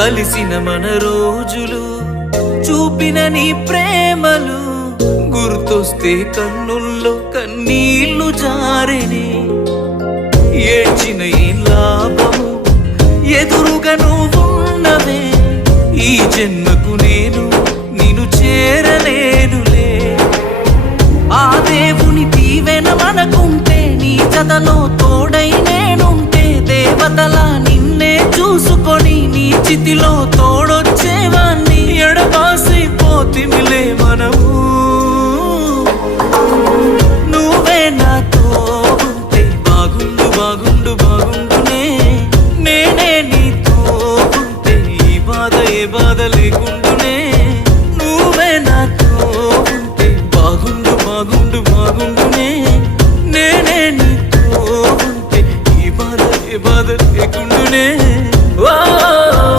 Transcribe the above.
కలిసిన మన రోజులు చూపిన నీ ప్రేమలు గుర్తొస్తే కన్నుల్లో కన్నీళ్లు జారెనే ఏడ్చిన ఏం లాభము ఎదురుగా నువ్వున్నవే ఈ జన్మకు నేను నిన్ను చేరలేనులే ఆ దేవుని దీవెన మనకుంటే నీ జతలో తోడై నేనుంటే దేవతలా నిన్నే చూసుకొని నీ చితిలో తోడొచ్చేవాణ్ణి ఎడబాసిపోతిమిలే మనము నువ్వే నాతో ఉంటే బాగుండు బాగుండు బాగుండునే నేనే నీతో ఉంటే ఈ బాధ ఏ బాధ లేకుండా